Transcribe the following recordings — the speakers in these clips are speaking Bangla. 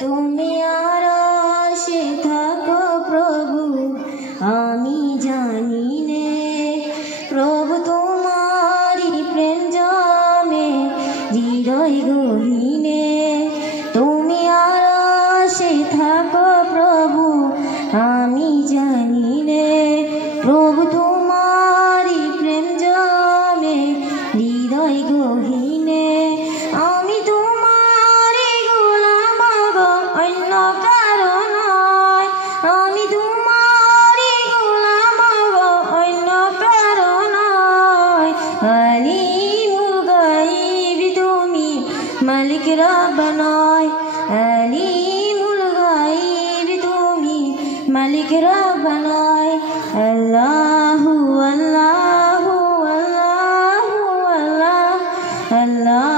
তুমি আর সে থাকো প্রভু, আমি জানি নে। প্রভু তোমারি প্রেম জমে, হৃদয় গহীনে। তুমি আর সে থাকো প্রভু, আমি জানি নে। প্রভু তোমারি প্রেম জমে, হৃদয় গহীনে। অন্য কারও নয় আমি তোমারি গোলাম অন্য কারও নয় আলিমুল গাইব তুমি, মালিক রব নয়। আলিমুল গাইব তুমি, মালিক রব নয়। আল্লাহু আল্লাহু, আল্লাহ, আল্লাহু। আল্লাহু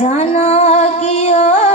जाना किया